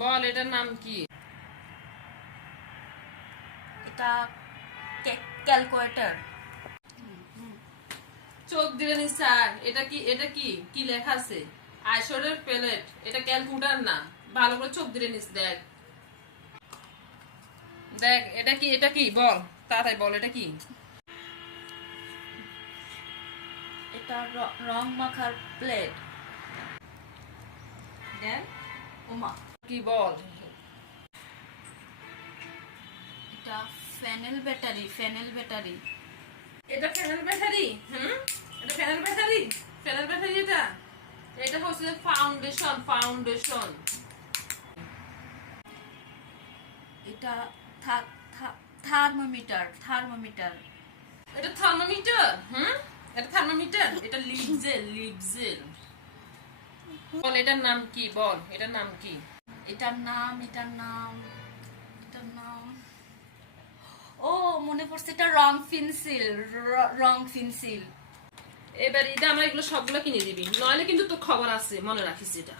বল এটার নাম কি? এটা ক্যালকুলেটর। চোখ দিয়ে নিশ্চয়। এটা কি? এটা কি কি লেখা আছে? আইশোডের প্যালেট। এটা ক্যালকুলেটর না। ভালো করে চোখ দিয়ে নিস। দেখ দেখ এটা কি? এটা কি বল, তাড়াতাড়ি বল এটা কি? এটা রং মাখার প্লেট। দেখ ওমা, কি বল? এটা ফ্যানেল ব্যাটারি। এটা ফ্যানের ব্যাটারি? এটা ফ্যানের ব্যাটারি? ফ্যানের ব্যাটারি এটা? এটা হচ্ছে ফাউন্ডেশন। এটা থার্মোমিটার। এটা থার্মোমিটার? এটা থার্মোমিটার? এটা লিপজেল। বল এটার নাম কি? বল এটার নাম কি? এটার নাম ও মনে পড়ছে, এটা রং পেন্সিল। এবার ঈদে আমার এগুলো সবগুলো কিনে দিবি, নইলে কিন্তু তোর খবর আছে, মনে রাখিস এটা।